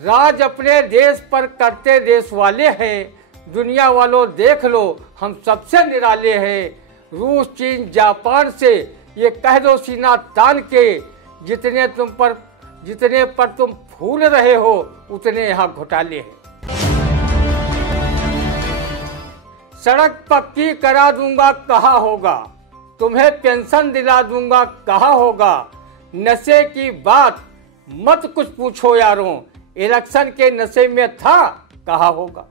राज अपने देश पर करते देश वाले हैं, दुनिया वालों देख लो हम सबसे निराले हैं। रूस चीन जापान से ये कह दो सीना तान के, जितने पर तुम फूल रहे हो उतने यहाँ घोटाले हैं। सड़क पक्की करा दूंगा कहा होगा, तुम्हें पेंशन दिला दूंगा कहा होगा। नशे की बात मत कुछ पूछो यारों, इलेक्शन के नशे में था कहा होगा।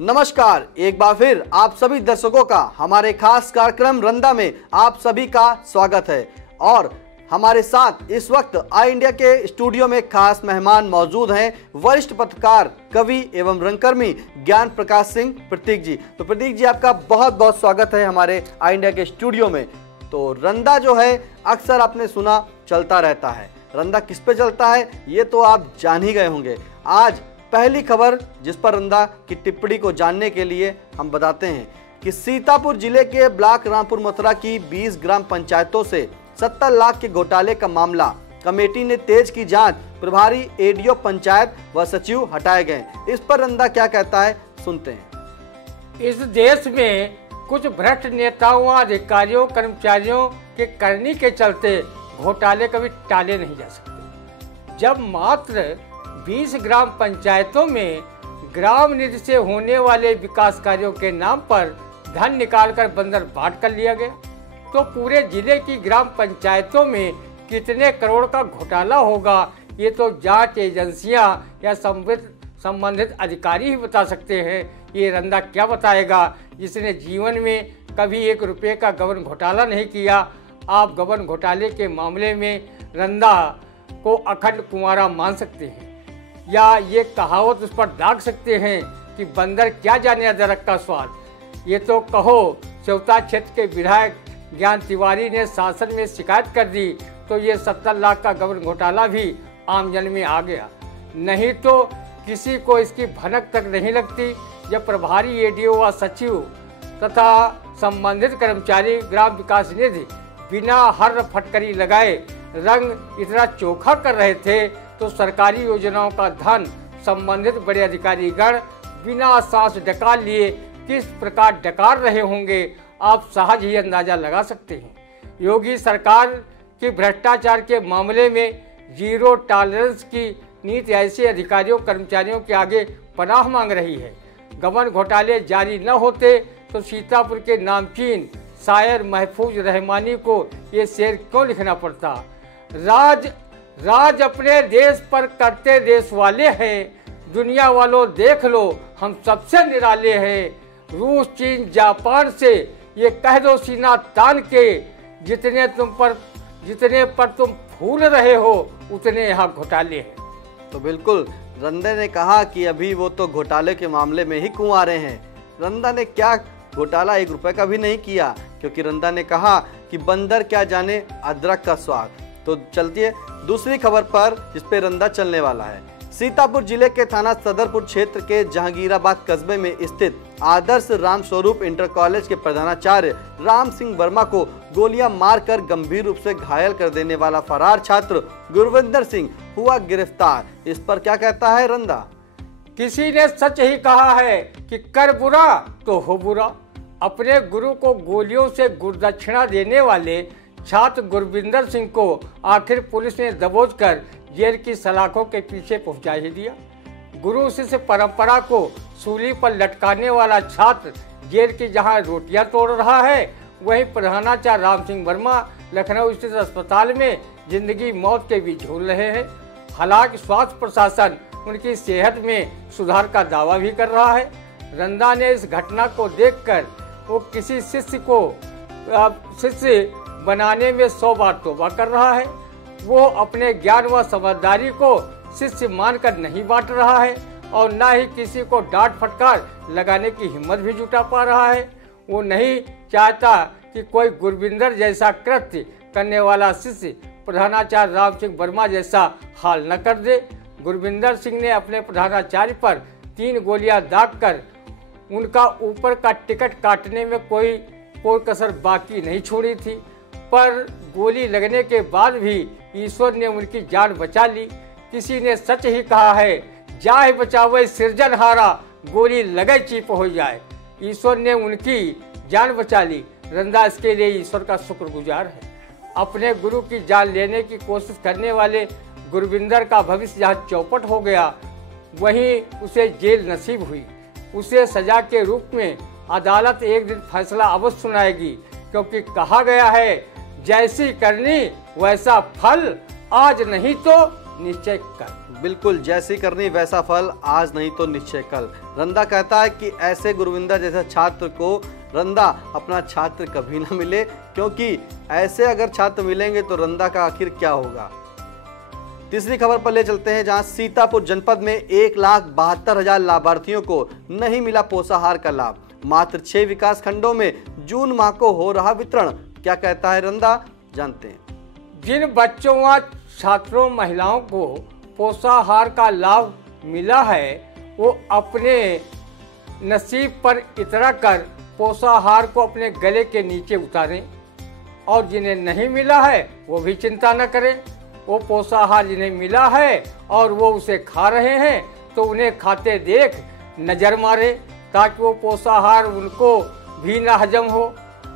नमस्कार, एक बार फिर आप सभी दर्शकों का हमारे खास कार्यक्रम रंदा में आप सभी का स्वागत है। और हमारे साथ इस वक्त आई इंडिया के स्टूडियो में खास मेहमान मौजूद हैं, वरिष्ठ पत्रकार, कवि एवं रंगकर्मी ज्ञान प्रकाश सिंह प्रतीक जी। तो प्रतीक जी, आपका बहुत बहुत स्वागत है हमारे आई इंडिया के स्टूडियो में। तो रंदा जो है अक्सर आपने सुना चलता रहता है, रंदा किस पे चलता है ये तो आप जान ही गए होंगे। आज पहली खबर जिस पर रंदा की टिप्पणी को जानने के लिए हम बताते हैं कि सीतापुर जिले के ब्लॉक रामपुर मथुरा की 20 ग्राम पंचायतों से 70 लाख के घोटाले का मामला, कमेटी ने तेज की जांच, प्रभारी एडीओ पंचायत व सचिव हटाए गए। इस पर रंदा क्या कहता है, सुनते हैं। इस देश में कुछ भ्रष्ट नेताओं, अधिकारियों, कर्मचारियों के करनी के चलते घोटाले कभी टाले नहीं जा सकते। जब मात्र 20 ग्राम पंचायतों में ग्राम निधि से होने वाले विकास कार्यों के नाम पर धन निकालकर बंदर बांट कर लिया गया, तो पूरे जिले की ग्राम पंचायतों में कितने करोड़ का घोटाला होगा ये तो जांच एजेंसियां या संबंधित अधिकारी ही बता सकते हैं। ये रंदा क्या बताएगा जिसने जीवन में कभी 1 रुपये का गबन घोटाला नहीं किया। आप गबन घोटाले के मामले में रंदा को अखंड कुंवारा मान सकते हैं, या ये कहावत उस पर दाग सकते हैं कि बंदर क्या जाने अदरक का स्वाद। ये तो कहो चौथा क्षेत्र के विधायक ज्ञान तिवारी ने शासन में शिकायत कर दी तो ये 70 लाख का गबन घोटाला भी आमजन में आ गया, नहीं तो किसी को इसकी भनक तक नहीं लगती। जब प्रभारी एडीओ व सचिव तथा संबंधित कर्मचारी ग्राम विकास निधि बिना हर फटकरी लगाए रंग इतना चोखा कर रहे थे, तो सरकारी योजनाओं का धन संबंधित बड़े अधिकारी गण बिना सांस डकार लिए किस प्रकार डकार रहे होंगे, आप सहज ही अंदाजा लगा सकते हैं। योगी सरकार की भ्रष्टाचार के मामले में जीरो टॉलरेंस की नीति ऐसे अधिकारियों कर्मचारियों के आगे पनाह मांग रही है। गबन घोटाले जारी न होते तो सीतापुर के नामचीन शायर महफूज रहमानी को ये शेर क्यों लिखना पड़ता। राज अपने देश पर करते देश वाले हैं, दुनिया वालों देख लो हम सबसे निराले हैं। रूस चीन जापान से ये कह दो सीना तान के, जितने पर तुम फूल रहे हो उतने यहाँ घोटाले हैं। तो बिल्कुल रंदे ने कहा कि अभी वो तो घोटाले के मामले में ही कुंवारे हैं। रंदा ने क्या घोटाला 1 रुपए का भी नहीं किया, क्योंकि रंदा ने कहा कि बंदर क्या जाने अदरक का स्वाद। तो चलती है दूसरी खबर पर जिस पे रंदा चलने वाला है। सीतापुर जिले के थाना सदरपुर क्षेत्र के जहांगीराबाद कस्बे में स्थित आदर्श राम स्वरूप इंटर कॉलेज के प्रधानाचार्य राम सिंह वर्मा को गोलियां मारकर गंभीर रूप से घायल कर देने वाला फरार छात्र गुरविंदर सिंह हुआ गिरफ्तार। इस पर क्या कहता है रंदा। किसी ने सच ही कहा है कि कर बुरा तो हो बुरा। अपने गुरु को गोलियों से गुरदक्षिणा देने वाले छात्र गुरविंदर सिंह को आखिर पुलिस ने दबोचकर जेल की सलाखों के पीछे पहुंचा ही दिया। गुरु शिष्य परंपरा को सूली पर लटकाने वाला छात्र जेल की जहां रोटियां तोड़ रहा है, वहीं प्रधानाचार्य राम सिंह वर्मा लखनऊ स्थित अस्पताल में जिंदगी मौत के बीच झूल रहे हैं। हालांकि स्वास्थ्य प्रशासन उनकी सेहत में सुधार का दावा भी कर रहा है। रंदा ने इस घटना को देखकर वो किसी शिष्य बनाने में 100 बार तौबा कर रहा है। वो अपने ज्ञान व समझदारी को शिष्य मानकर नहीं बांट रहा है और ना ही किसी को डांट फटकार लगाने की हिम्मत भी जुटा पा रहा है। वो नहीं चाहता कि कोई गुरविंदर जैसा कृत्य करने वाला शिष्य प्रधानाचार्य राम सिंह वर्मा जैसा हाल न कर दे। गुरविंदर सिंह ने अपने प्रधानाचार्य पर 3 गोलियां दागकर उनका ऊपर का टिकट काटने में कोई कसर बाकी नहीं छोड़ी थी, पर गोली लगने के बाद भी ईश्वर ने उनकी जान बचा ली। किसी ने सच ही कहा है, जाए बचावे सिरजनहारा, गोली लगे चीप हो जाए। ईश्वर ने उनकी जान बचा ली। रंदा इसके लिए ईश्वर का शुक्रगुजार है। अपने गुरु की जान लेने की कोशिश करने वाले गुरविंदर का भविष्य जहाँ चौपट हो गया, वहीं उसे जेल नसीब हुई। उसे सजा के रूप में अदालत एक दिन फैसला अवश्य सुनाएगी, क्योंकि कहा गया है, जैसी करनी वैसा फल, आज नहीं तो निश्चय कल। बिल्कुल, जैसी करनी वैसा फल, आज नहीं तो निश्चय कल। रंदा कहता है कि ऐसे गुरविंदर जैसे छात्र को रंदा अपना छात्र कभी न मिले, क्योंकि ऐसे अगर छात्र मिलेंगे तो रंदा का आखिर क्या होगा। तीसरी खबर पर ले चलते हैं, जहां सीतापुर जनपद में 1,72,000 लाभार्थियों को नहीं मिला पोषाहार का लाभ। मात्र 6 विकास खंडों में जून माह को हो रहा वितरण। क्या कहता है रंदा, जानते हैं। जिन बच्चों व छात्रों महिलाओं को पोषाहार का लाभ मिला है, वो अपने नसीब पर इतरा कर पोषाहार को अपने गले के नीचे उतारें, और जिन्हें नहीं मिला है वो भी चिंता न करें। वो पोषाहार जिन्हें मिला है और वो उसे खा रहे हैं, तो उन्हें खाते देख नजर मारे, ताकि वो पोषाहार उनको भी न हजम हो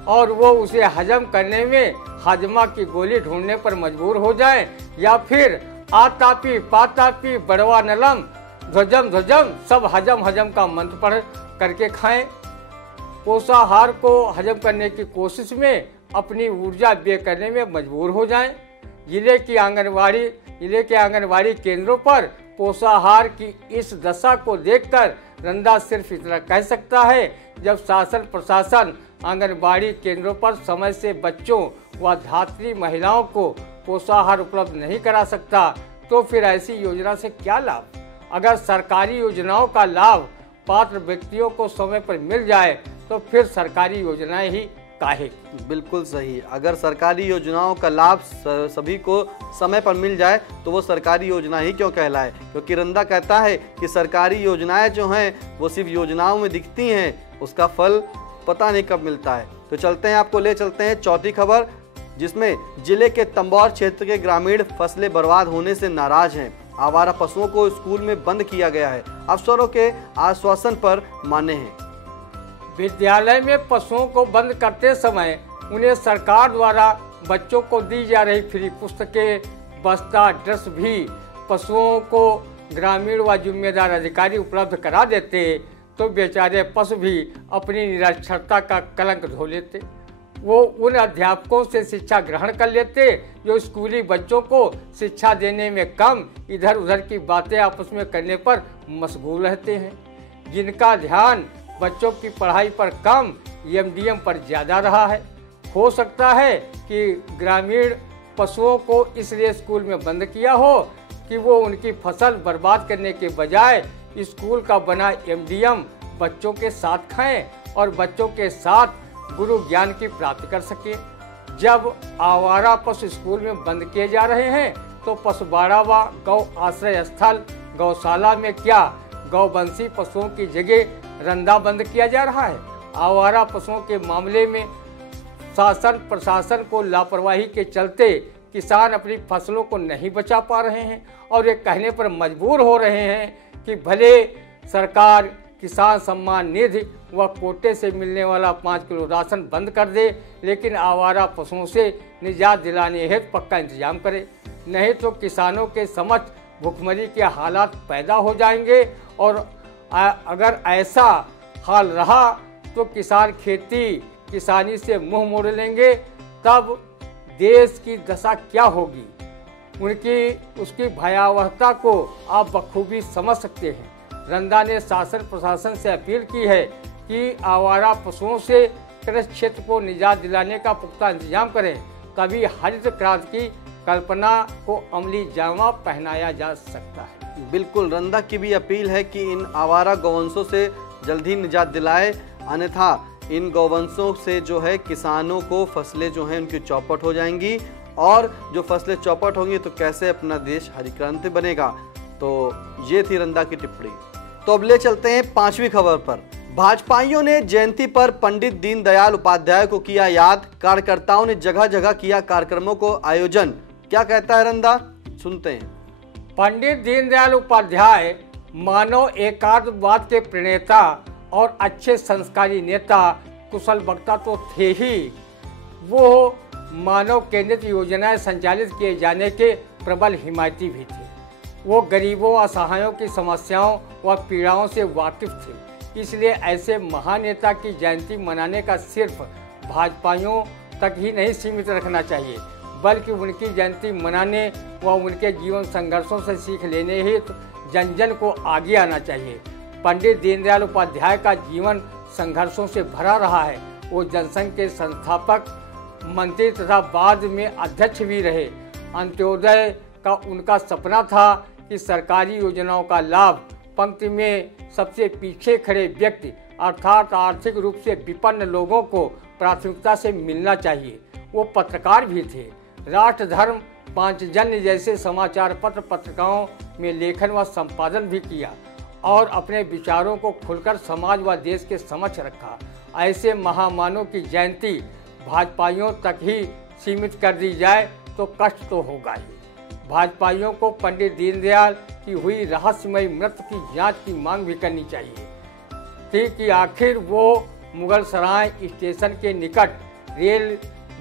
और वो उसे हजम करने में हाजमा की गोली ढूंढने पर मजबूर हो जाएं, या फिर आतापी पातापी बड़वा नलम ध्वजम ध्वजम सब हजम हजम का मंत्र पढ़ करके खाएं। पोषाहार को हजम करने की कोशिश में अपनी ऊर्जा व्यय करने में मजबूर हो जाएं। जिले के आंगनवाड़ी केंद्रों पर पोषाहार की इस दशा को देखकर रंदा सिर्फ इतना कह सकता है, जब शासन प्रशासन आंगनबाड़ी केंद्रों पर समय से बच्चों व धात्री महिलाओं को पोषाहार उपलब्ध नहीं करा सकता, तो फिर ऐसी योजना से क्या लाभ। अगर सरकारी योजनाओं का लाभ पात्र व्यक्तियों को समय पर मिल जाए, तो फिर सरकारी योजनाएं ही काहे। बिल्कुल सही, अगर सरकारी योजनाओं का लाभ सभी को समय पर मिल जाए तो वो सरकारी योजना ही क्यों कहलाए। क्योंकि रंदा कहता है कि सरकारी योजनाएं जो हैं वो सिर्फ योजनाओं में दिखती हैं, उसका फल पता नहीं कब मिलता है। तो चलते हैं, आपको ले चलते हैं चौथी खबर, जिसमें जिले के तंबौर क्षेत्र के ग्रामीण फसलें बर्बाद होने से नाराज हैं। आवारा पशुओं को स्कूल में बंद किया गया है, अफसरों के आश्वासन पर माने हैं। विद्यालय में पशुओं को बंद करते समय उन्हें सरकार द्वारा बच्चों को दी जा रही फ्री पुस्तकें, बस्ता, ड्रेस भी पशुओं को ग्रामीण व जिम्मेदार अधिकारी उपलब्ध करा देते, तो बेचारे पशु भी अपनी निरक्षरता का कलंक धो लेते। वो उन अध्यापकों से शिक्षा ग्रहण कर लेते जो स्कूली बच्चों को शिक्षा देने में कम इधर उधर की बातें आपस में करने पर मशगूल रहते हैं, जिनका ध्यान बच्चों की पढ़ाई पर कम एमडीएम पर ज़्यादा रहा है। हो सकता है कि ग्रामीण पशुओं को इसलिए स्कूल में बंद किया हो कि वो उनकी फसल बर्बाद करने के बजाय स्कूल का बना एमडीएम बच्चों के साथ खाएं और बच्चों के साथ गुरु ज्ञान की प्राप्ति कर सके। जब आवारा पशु स्कूल में बंद किए जा रहे हैं, तो पशुबाड़ा व गौ आश्रय स्थल गौशाला में क्या गौवंशी पशुओं की जगह रंदा बंद किया जा रहा है। आवारा पशुओं के मामले में शासन प्रशासन को लापरवाही के चलते किसान अपनी फसलों को नहीं बचा पा रहे हैं और ये कहने पर मजबूर हो रहे हैं कि भले सरकार किसान सम्मान निधि व कोटे से मिलने वाला 5 किलो राशन बंद कर दे, लेकिन आवारा पशुओं से निजात दिलाने हेतु पक्का इंतजाम करे, नहीं तो किसानों के समक्ष भुखमरी के हालात पैदा हो जाएंगे। और अगर ऐसा हाल रहा तो किसान किसानी से मुंह मोड़ लेंगे, तब देश की दशा क्या होगी, उसकी भयावहता को आप बखूबी समझ सकते हैं। रंदा ने शासन प्रशासन से अपील की है कि आवारा पशुओं से कृषि क्षेत्र को निजात दिलाने का पुख्ता इंतजाम करें, तभी हरित क्रांति की कल्पना को अमली जामा पहनाया जा सकता है। बिल्कुल, रंदा की भी अपील है कि इन आवारा गौवंशों से जल्द ही निजात दिलाए, अन्यथा इन गौवंशों से जो है किसानों को फसलें जो हैं उनकी चौपट हो जाएंगी, और जो फसलें चौपट होंगी तो कैसे अपना देश हरिक्रांति बनेगा। तो ये थी रंदा की टिप्पणी। तो अब ले चलते हैं 5वीं खबर पर। भाजपाइयों ने जयंती पर पंडित दीनदयाल उपाध्याय को किया याद, कार्यकर्ताओं ने जगह जगह किया कार्यक्रमों को आयोजन। क्या कहता है रंदा, सुनते हैं। पंडित दीनदयाल उपाध्याय मानव एकात्मवाद के प्रणेता और अच्छे संस्कारी नेता, कुशल वक्ता तो थे ही, वो मानव केंद्रित योजनाएं संचालित किए जाने के प्रबल हिमायती भी थे। वो गरीबों, असहायों की समस्याओं व पीड़ाओं से वाकिफ थे। इसलिए ऐसे महान नेता की जयंती मनाने का सिर्फ भाजपाइयों तक ही नहीं सीमित रखना चाहिए, बल्कि उनकी जयंती मनाने व उनके जीवन संघर्षों से सीख लेने हेतु जन जन को आगे आना चाहिए। पंडित दीनदयाल उपाध्याय का जीवन संघर्षों से भरा रहा है। वो जनसंघ के संस्थापक, मंत्री तथा बाद में अध्यक्ष भी रहे। अंत्योदय का उनका सपना था कि सरकारी योजनाओं का लाभ पंक्ति में सबसे पीछे खड़े व्यक्ति अर्थात आर्थिक रूप से विपन्न लोगों को प्राथमिकता से मिलना चाहिए। वो पत्रकार भी थे। राष्ट्र धर्म, पांचजन्य जैसे समाचार पत्र पत्रिकाओं में लेखन व संपादन भी किया और अपने विचारों को खुलकर समाज व देश के समक्ष रखा। ऐसे महामानव की जयंती भाजपाइयों तक ही सीमित कर दी जाए तो कष्ट तो होगा ही। भाजपाइयों को पंडित दीनदयाल की हुई रहस्यमयी मृत्यु की जांच की मांग भी करनी चाहिए थी कि आखिर वो मुगल सराय स्टेशन के निकट रेल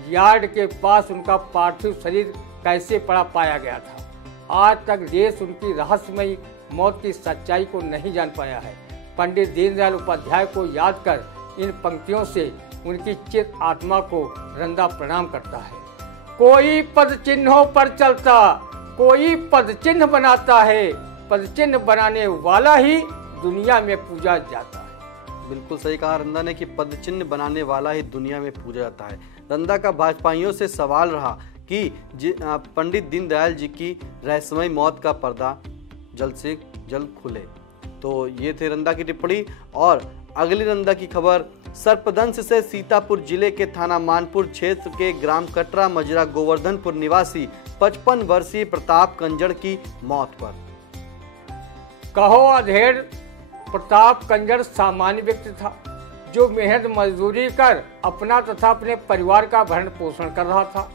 यार्ड के पास उनका पार्थिव शरीर कैसे पड़ा पाया गया था। आज तक देश उनकी रहस्यमयी मौत की सच्चाई को नहीं जान पाया है। पंडित दीनदयाल उपाध्याय को याद कर इन पंक्तियों से उनकी चित आत्मा को रंदा प्रणाम करता है। कोई पद चिन्हों पर चलता, कोई पद चिन्ह बनाता है, पद चिन्ह बनाने वाला ही दुनिया में पूजा जाता है। बिल्कुल सही कहा रंदा ने कि पद चिन्ह बनाने वाला ही दुनिया में पूजा जाता है। रंदा का भाजपाइयों से सवाल रहा कि पंडित दीनदयाल जी की रहस्यमयी मौत का पर्दा जल्द से जल्द खुले। तो ये थे रंदा की टिप्पणी। और अगली रंदा की खबर, सर्पदंश से सीतापुर जिले के थाना मानपुर क्षेत्र के ग्राम कटरा मजरा गोवर्धनपुर निवासी 55 वर्षीय प्रताप कंजड़ की मौत पर। कहो अधेड़, प्रताप कंजड़ सामान्य व्यक्ति था जो मेहनत मजदूरी कर अपना तथा अपने परिवार का भरण पोषण कर रहा था।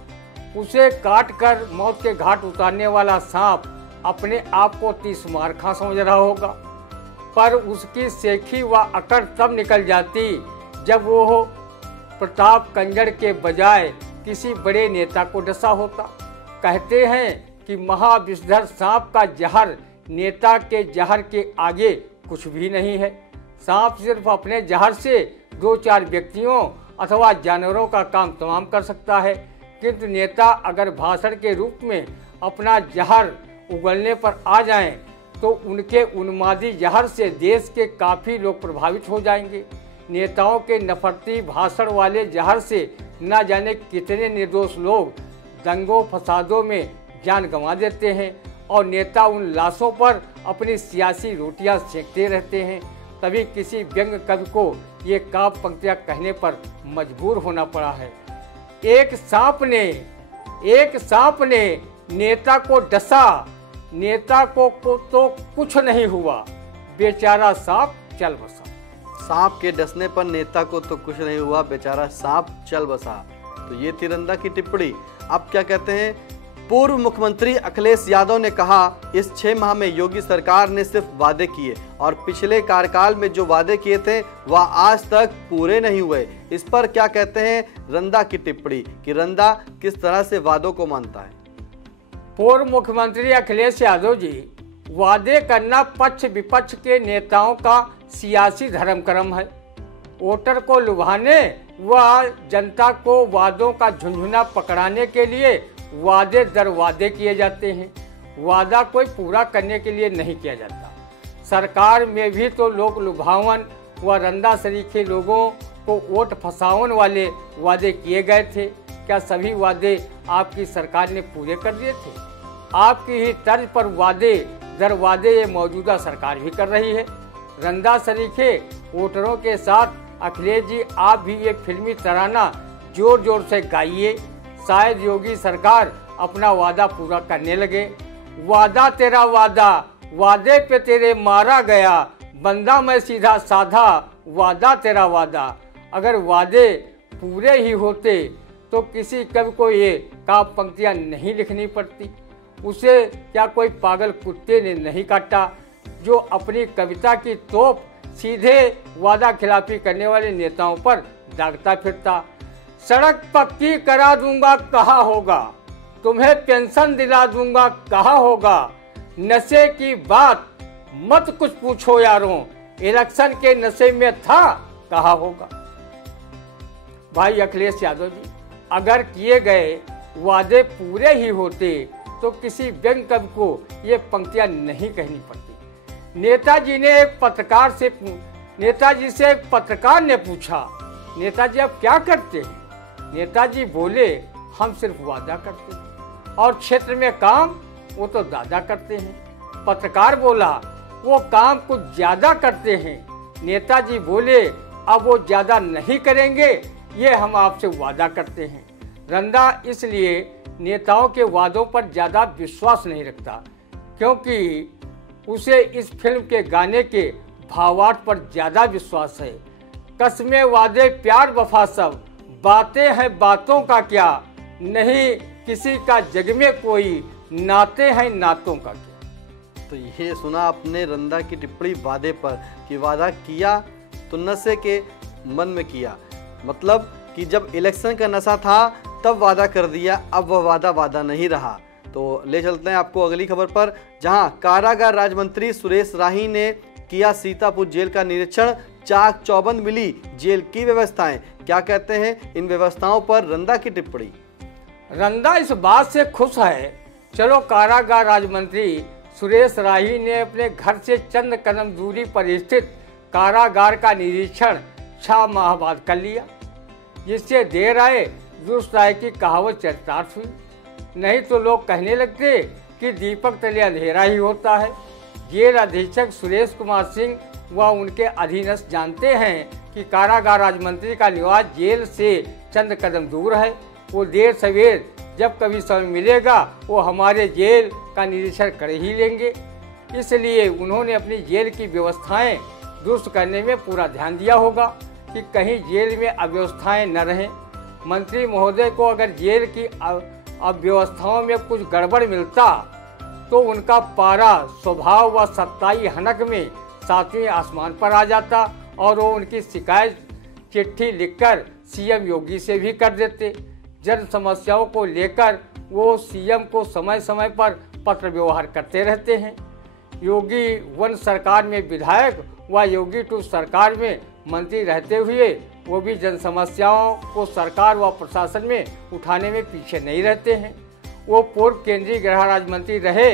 उसे काट कर मौत के घाट उतारने वाला सांप अपने आप को 30 मारखा समझ रहा होगा, पर उसकी सेखी व अकड़ तब निकल जाती जब वो प्रताप कंजड़ के बजाय किसी बड़े नेता को डसा होता। कहते हैं कि महाविषधर सांप का जहर नेता के जहर के आगे कुछ भी नहीं है। सांप सिर्फ अपने जहर से 2-4 व्यक्तियों अथवा जानवरों का काम तमाम कर सकता है, किंतु नेता अगर भाषण के रूप में अपना जहर उगलने पर आ जाएं, तो उनके उन्मादी जहर से देश के काफ़ी लोग प्रभावित हो जाएंगे। नेताओं के नफरती भाषण वाले जहर से न जाने कितने निर्दोष लोग दंगों फसादों में जान गंवा देते हैं और नेता उन लाशों पर अपनी सियासी रोटियां सेकते रहते हैं। तभी किसी व्यंग कवि को ये काव्य पंक्तियां कहने पर मजबूर होना पड़ा है। एक सांप ने नेता को डसा, नेता को तो कुछ नहीं हुआ, बेचारा सांप चल बसा। सांप के डसने पर नेता को तो कुछ नहीं हुआ, बेचारा सांप चल बसा। तो ये थी रंदा की टिप्पणी। अब क्या कहते हैं, पूर्व मुख्यमंत्री अखिलेश यादव ने कहा इस 6 माह में योगी सरकार ने सिर्फ वादे किए और पिछले कार्यकाल में जो वादे किए थे वह आज तक पूरे नहीं हुए। इस पर क्या कहते हैं रंदा की टिप्पणी कि रंदा किस तरह से वादों को मानता है। पूर्व मुख्यमंत्री अखिलेश यादव जी, वादे करना पक्ष विपक्ष के नेताओं का सियासी धर्मक्रम है। वोटर को लुभाने व जनता को वादों का झुंझुना पकड़ाने के लिए वादे दर वादे किए जाते हैं। वादा कोई पूरा करने के लिए नहीं किया जाता। सरकार में भी तो लोग लुभावन व रंदा सरीखे लोगों को वोट फसावन वाले वादे किए गए थे। क्या सभी वादे आपकी सरकार ने पूरे कर दिए थे? आपकी ही तर्ज पर वादे दर वादे ये मौजूदा सरकार भी कर रही है। रंदा सरीखे वोटरों के साथ अखिलेश जी आप भी ये फिल्मी तराना जोर जोर से गाइए, शायद योगी सरकार अपना वादा पूरा करने लगे। वादा तेरा वादा, वादे पे तेरे मारा गया, बंदा मैं सीधा साधा, वादा तेरा वादा। अगर वादे पूरे ही होते तो किसी कवि को ये काव्य पंक्तियाँ नहीं लिखनी पड़ती। उसे क्या कोई पागल कुत्ते ने नहीं काटा जो अपनी कविता की तोप सीधे वादा खिलाफी करने वाले नेताओं पर दागता फिरता। सड़क पक्की करा दूंगा कहा होगा, तुम्हें पेंशन दिला दूंगा कहा होगा, नशे की बात मत कुछ पूछो यारों, इलेक्शन के नशे में था कहा होगा। भाई अखिलेश यादव जी, अगर किए गए वादे पूरे ही होते तो किसी व्यंग्य कवि को ये पंक्तियां नहीं कहनी पड़ती। नेताजी से एक पत्रकार ने पूछा, नेताजी आप क्या करते हैं? नेताजी बोले, हम सिर्फ वादा करते हैं और क्षेत्र में काम वो तो दादा करते हैं। पत्रकार बोला, वो काम कुछ ज्यादा करते हैं। नेताजी बोले, अब वो ज्यादा नहीं करेंगे, ये हम आपसे वादा करते हैं। रंदा इसलिए नेताओं के वादों पर ज्यादा विश्वास नहीं रखता क्योंकि उसे इस फिल्म के गाने के भावार्थ पर ज्यादा विश्वास है। कसमें वादे प्यार वफा सब, बातें हैं बातों का क्या, नहीं किसी का जग में कोई, नाते हैं नातों का क्या। तो ये सुना आपने रंदा की टिप्पणी वादे पर कि वादा किया तो नशे के मन में किया, मतलब कि जब इलेक्शन का नशा था तब वादा कर दिया, अब वह वादा नहीं रहा। तो ले चलते हैं आपको अगली खबर पर, जहां कारागार राज्य मंत्री सुरेश राही ने किया सीतापुर जेल का निरीक्षण। चाक चौबंद मिली जेल की व्यवस्थाएं, क्या कहते हैं इन व्यवस्थाओं पर रंदा की टिप्पणी। रंदा इस बात से खुश है, चलो कारागार राज्य मंत्री सुरेश राही ने अपने घर से चंद कदम दूरी पर स्थित कारागार का निरीक्षण 6 माह बाद कर लिया, जिससे देर आए दुरुस्त आए की कहावत चरितार्थ हुई। नहीं तो लोग कहने लगते कि दीपक तले अंधेरा ही होता है। जेल अधीक्षक सुरेश कुमार सिंह व उनके अधीनस्थ जानते हैं कि कारागार राज्य मंत्री का निवास जेल से चंद कदम दूर है। वो देर सवेर जब कभी समय मिलेगा वो हमारे जेल का निरीक्षण कर ही लेंगे। इसलिए उन्होंने अपनी जेल की व्यवस्थाएं दुरुस्त करने में पूरा ध्यान दिया होगा कि कहीं जेल में अव्यवस्थाएं न रहें। मंत्री महोदय को अगर जेल की अव्यवस्थाओं में कुछ गड़बड़ मिलता तो उनका पारा स्वभाव व सत्ताई हनक में 7वें आसमान पर आ जाता और वो उनकी शिकायत चिट्ठी लिखकर सीएम योगी से भी कर देते। जन समस्याओं को लेकर वो सीएम को समय समय पर पत्र व्यवहार करते रहते हैं। योगी 1 सरकार में विधायक व योगी 2 सरकार में मंत्री रहते हुए वो भी जन समस्याओं को सरकार व प्रशासन में उठाने में पीछे नहीं रहते हैं। वो पूर्व केंद्रीय गृह राज्य मंत्री रहे,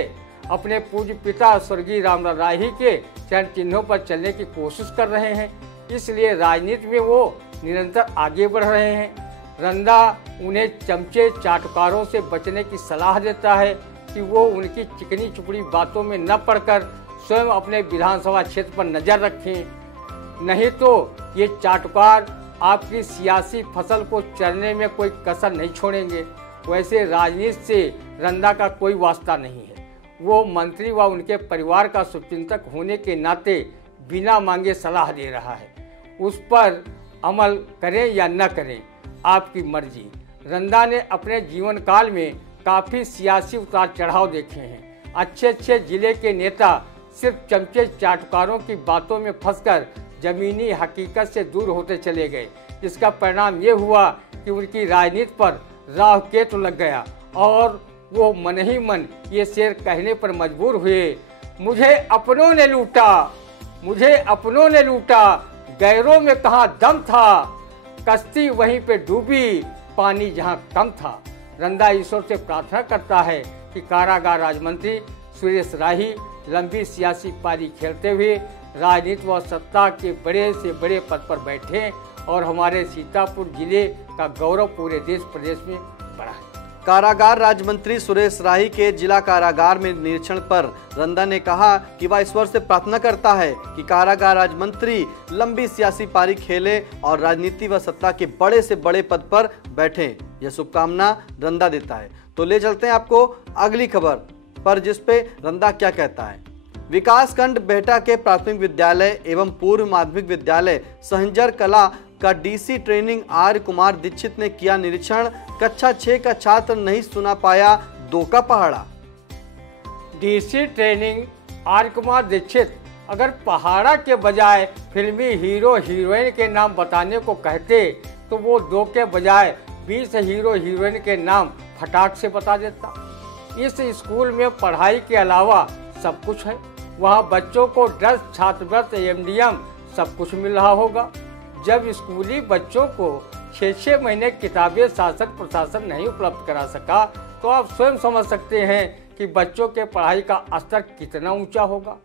अपने पूज्य पिता स्वर्गीय रामलाल राही के चरण चिन्हों पर चलने की कोशिश कर रहे हैं, इसलिए राजनीति में वो निरंतर आगे बढ़ रहे हैं। रंदा उन्हें चमचे चाटकारों से बचने की सलाह देता है कि वो उनकी चिकनी चुपड़ी बातों में न पड़कर स्वयं अपने विधानसभा क्षेत्र पर नजर रखें, नहीं तो ये चाटुकार आपकी सियासी फसल को चरने में कोई कसर नहीं छोड़ेंगे। वैसे राजनीति से रंदा का कोई वास्ता नहीं है। वो मंत्री व उनके परिवार का शुभचिंतक होने के नाते बिना मांगे सलाह दे रहा है। उस पर अमल करें या न करें आपकी मर्जी। रंदा ने अपने जीवन काल में काफ़ी सियासी उतार चढ़ाव देखे हैं। अच्छे जिले के नेता सिर्फ चमचे चाटुकारों की बातों में फंसकर जमीनी हकीकत से दूर होते चले गए, जिसका परिणाम ये हुआ कि उनकी राजनीति पर राहु केतु लग गया और वो मन ही मन ये शेर कहने पर मजबूर हुए, मुझे अपनों ने लूटा, मुझे अपनों ने लूटा, गैरों में कहाँ दम था, कश्ती वहीं पे डूबी, पानी जहाँ कम था। रंदा ईश्वर से प्रार्थना करता है कि कारागार राज्य मंत्री सुरेश राही लंबी सियासी पारी खेलते हुए राजनीति व सत्ता के बड़े से बड़े पद पर बैठें और हमारे सीतापुर जिले का गौरव पूरे देश प्रदेश में बढ़ा है। कारागार राज्य मंत्री सुरेश राही के जिला कारागार में निरीक्षण पर रंदा ने कहा कि वह ईश्वर से प्रार्थना करता है कि कारागार राज्य मंत्री लंबी सियासी पारी खेले और राजनीति व सत्ता के बड़े से बड़े पद पर बैठें। यह शुभकामना रंदा देता है। तो ले चलते हैं आपको अगली खबर पर, जिसपे रंदा क्या कहता है। विकासखंड बेहटा के प्राथमिक विद्यालय एवं पूर्व माध्यमिक विद्यालय सहंजर कला का डीसी ट्रेनिंग आर्य कुमार दीक्षित ने किया निरीक्षण। कक्षा 6 का छात्र नहीं सुना पाया 2 का पहाड़ा। डीसी ट्रेनिंग आर्य कुमार दीक्षित अगर पहाड़ा के बजाय फिल्मी हीरो हीरोइन के नाम बताने को कहते तो वो 2 के बजाय 20 हीरो हीरोइन के नाम फटाक से बता देता। इस स्कूल में पढ़ाई के अलावा सब कुछ है। वहाँ बच्चों को ड्रेस, छात्रवृत्ति, एमडीएम सब कुछ मिल रहा होगा। जब स्कूली बच्चों को 6-6 महीने किताबें शासन प्रशासन नहीं उपलब्ध करा सका तो आप स्वयं समझ सकते हैं कि बच्चों के पढ़ाई का स्तर कितना ऊंचा होगा।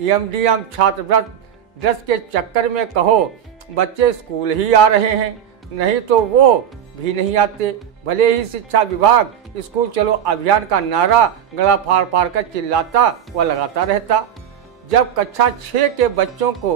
एमडीएम, छात्रवृत्ति, ड्रेस के चक्कर में कहो बच्चे स्कूल ही आ रहे हैं, नहीं तो वो भी नहीं आते। भले ही शिक्षा विभाग स्कूल चलो अभियान का नारा गला फाड़ फाड़ कर चिल्लाता व लगाता रहता, जब कक्षा 6 के बच्चों को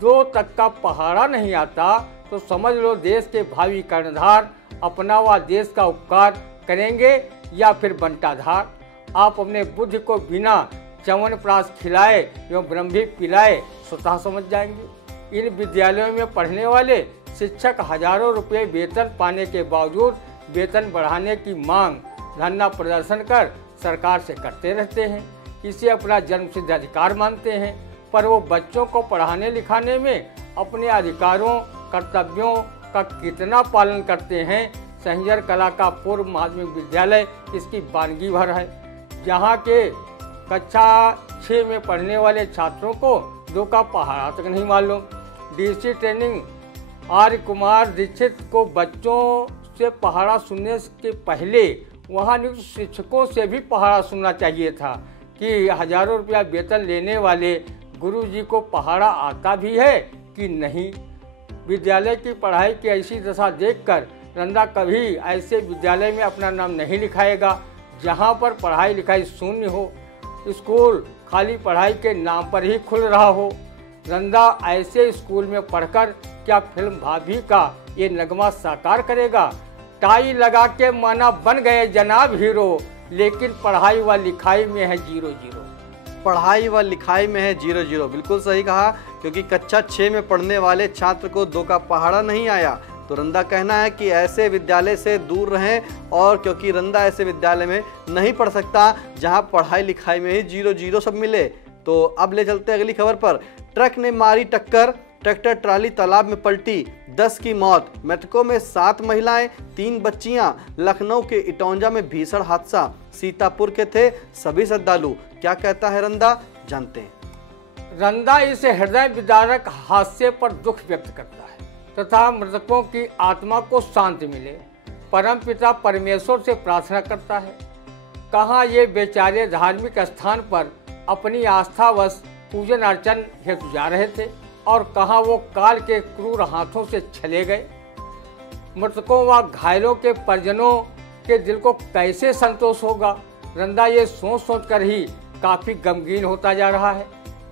2 तक का पहाड़ा नहीं आता तो समझ लो देश के भावी कर्णधार अपना व देश का उपकार करेंगे या फिर बंटाधार। आप अपने बुद्धि को बिना च्यवनप्राश खिलाए एवं ब्रह्मी पिलाए स्वतः समझ जाएंगे। इन विद्यालयों में पढ़ने वाले शिक्षक हजारों रुपये वेतन पाने के बावजूद वेतन बढ़ाने की मांग धरना प्रदर्शन कर सरकार से करते रहते हैं। इसे अपना जन्मसिद्ध अधिकार मानते हैं, पर वो बच्चों को पढ़ाने लिखाने में अपने अधिकारों कर्तव्यों का कितना पालन करते हैं। सहंजर कला का पूर्व माध्यमिक विद्यालय इसकी वानगी भर है, जहाँ के कक्षा 6 में पढ़ने वाले छात्रों को 2 का पहाड़ा तक नहीं मालूम। डीसी ट्रेनिंग आर्य कुमार दीक्षित को बच्चों से पहाड़ा सुनने के पहले वहाँ नियुक्त शिक्षकों से भी पहाड़ा सुनना चाहिए था कि हजारों रुपया वेतन लेने वाले गुरुजी को पहाड़ा आता भी है कि नहीं। विद्यालय की पढ़ाई की ऐसी दशा देखकर रंदा कभी ऐसे विद्यालय में अपना नाम नहीं लिखाएगा जहाँ पर पढ़ाई लिखाई शून्य हो, स्कूल खाली पढ़ाई के नाम पर ही खुल रहा हो। रंदा ऐसे स्कूल में पढ़कर क्या फिल्म भाभी का ये नगमा साकार करेगा। टाई लगा के माना बन गए जनाब हीरो, लेकिन पढ़ाई व लिखाई में है 0-0। पढ़ाई व लिखाई में है 0-0, बिल्कुल सही कहा, क्योंकि कक्षा 6 में पढ़ने वाले छात्र को 2 का पहाड़ा नहीं आया। तो रंदा कहना है कि ऐसे विद्यालय से दूर रहें, और क्योंकि रंदा ऐसे विद्यालय में नहीं पढ़ सकता जहां पढ़ाई लिखाई में ही 0-0 सब मिले। तो अब ले चलते हैं अगली खबर पर। ट्रक ने मारी टक्कर, ट्रैक्टर ट्राली तालाब में पलटी, 10 की मौत, मृतकों में 7 महिलाएं 3 बच्चियां। लखनऊ के इटौंजा में भीषण हादसा, सीतापुर के थे सभी श्रद्धालु। क्या कहता है रंदा, जानते हैं। रंदा इस हृदय विदारक हादसे पर दुख व्यक्त करता है तथा मृतकों की आत्मा को शांति मिले परमपिता परमेश्वर से प्रार्थना करता है। कहाँ ये बेचारे धार्मिक स्थान पर अपनी आस्थावश पूजन अर्चन हेतु जा रहे थे और कहाँ वो काल के क्रूर हाथों से छले गए। मृतकों व घायलों के परिजनों के दिल को कैसे संतोष होगा। रंदा ये सोच सोच कर ही काफी गमगीन होता जा रहा है।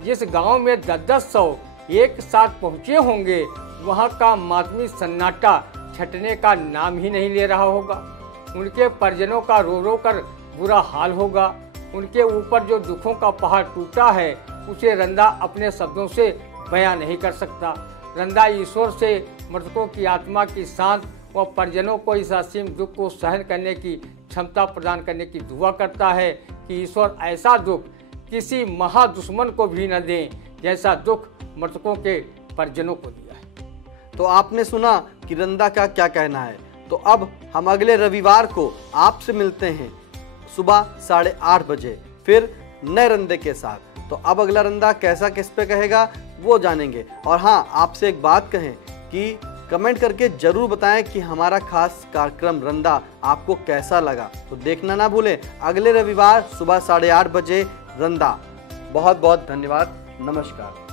जिस गांव में 10-10 एक साथ पहुंचे होंगे वहां का मातमी सन्नाटा छटने का नाम ही नहीं ले रहा होगा। उनके परिजनों का रो रो कर बुरा हाल होगा। उनके ऊपर जो दुखों का पहाड़ टूटा है उसे रंदा अपने शब्दों से बयां नहीं कर सकता। रंदा ईश्वर से मृतकों की आत्मा की शांत व परिजनों को इस असीम दुख को सहन करने की क्षमता प्रदान करने की दुआ करता है कि ईश्वर ऐसा दुख किसी महादुश्मन को भी न दें जैसा दुख मृतकों के परिजनों को दिया है। तो आपने सुना कि रंदा का क्या कहना है। तो अब हम अगले रविवार को आपसे मिलते हैं सुबह 8:30 बजे फिर नए रंदे के साथ। तो अब अगला रंदा कैसा किस पे कहेगा वो जानेंगे। और हाँ, आपसे एक बात कहें कि कमेंट करके जरूर बताएं कि हमारा खास कार्यक्रम रंदा आपको कैसा लगा। तो देखना ना भूलें अगले रविवार सुबह 8:30 बजे रंदा। बहुत बहुत धन्यवाद। नमस्कार।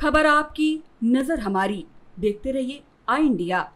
खबर आपकी, नजर हमारी। देखते रहिए आई इंडिया।